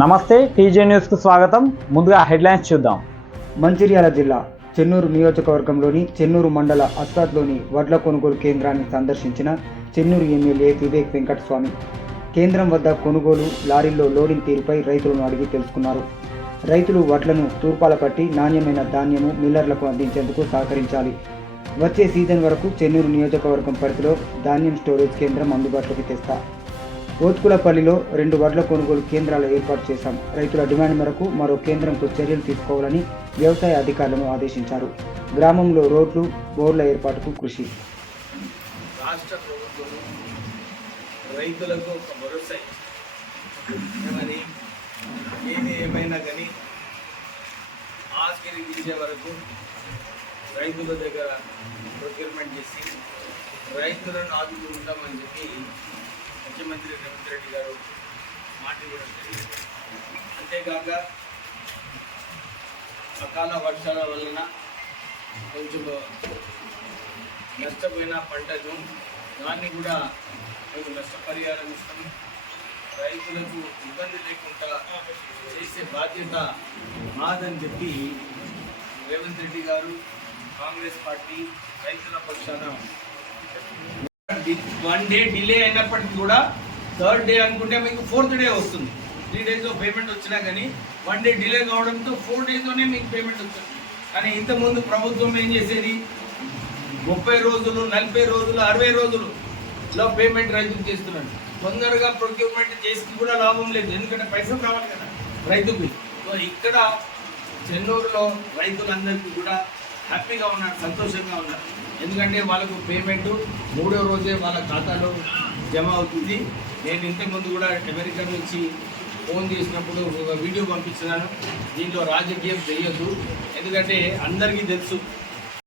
నమస్తే టీజే న్యూస్కు స్వాగతం. ముందుగా హెడ్లైన్స్ చూద్దాం. మంచిర్యాల జిల్లా చెన్నూరు నియోజకవర్గంలోని చెన్నూరు మండల అస్సాద్లోని వడ్ల కొనుగోలు కేంద్రాన్ని సందర్శించిన చెన్నూరు ఎమ్మెల్యే వివేక్ వెంకటస్వామి కేంద్రం వద్ద కొనుగోలు లారీల్లో లోడింగ్ తీరుపై రైతులను అడిగి తెలుసుకున్నారు. రైతులు వడ్లను తూర్పాల పట్టి నాణ్యమైన ధాన్యము మిల్లర్లకు అందించేందుకు సహకరించాలి. వచ్చే సీజన్ వరకు చెన్నూరు నియోజకవర్గం పరిధిలో ధాన్యం స్టోరేజ్ కేంద్రం అందుబాటులోకి తెస్తా ఓత్కులపల్లిలో రెండు వడ్ల కొనుగోలు కేంద్రాలు ఏర్పాటు చేశాం. రైతుల డిమాండ్ మేరకు మరో కేంద్రంకు చర్యలు తీసుకోవాలని వ్యవసాయ అధికారులను ఆదేశించారు. గ్రామంలో రోడ్లు బోర్ల ఏర్పాటుకు కృషి. రాష్ట్ర ప్రభుత్వం రైతులకు ఒక భరోసా ఏమని ఏది ఏమైనా కానీ ఆస్కిరి తీసే వరకు రైతుల దగ్గర ప్రొక్యూర్మెంట్ చేసి రైతులను ఆదుకుంటామని చెప్పి ముఖ్యమంత్రి రేవంత్ రెడ్డి గారు మాట ఇవ్వడం జరిగింది. అంతేకాక అకాల వర్షాల వలన కొంచెం నష్టపోయిన పంటను దాన్ని కూడా మేము నష్టపరిహారం ఇస్తాం రైతులకు ఇబ్బంది లేకుండా చేసే బాధ్యత మాదని చెప్పి రేవంత్ రెడ్డి గారు కాంగ్రెస్ పార్టీ రైతుల పక్షాన వన్ డే డిలే అయినప్పటికీ కూడా థర్డ్ డే అనుకుంటే మీకు ఫోర్త్ డే వస్తుంది. త్రీ డేస్లో పేమెంట్ వచ్చినా కానీ వన్ డే డిలే కావడంతో ఫోర్ డేస్లోనే మీకు పేమెంట్ వచ్చింది కానీ ఇంతకుముందు ప్రభుత్వం ఏం చేసేది? ముప్పై రోజులు నలభై రోజులు అరవై రోజులులో పేమెంట్ రైతుకు చేస్తున్నాడు తొందరగా ప్రొక్యూర్మెంట్ చేసి కూడా లాభం లేదు. ఎందుకంటే పైసలు రావాలి కదా రైతుకి. సో ఇక్కడ చెన్నూరులో రైతులందరికీ కూడా హ్యాపీగా ఉన్నారు సంతోషంగా ఉన్నారు. ఎందుకంటే వాళ్ళకు పేమెంట్ మూడో రోజే వాళ్ళ ఖాతాలో జమ అవుతుంది. నేను ఇంతకుముందు కూడా అమెరికా నుంచి ఫోన్ చేసినప్పుడు ఒక వీడియో పంపించినాను దీంట్లో రాజకీయం చేయొద్దు. ఎందుకంటే అందరికీ తెలుసు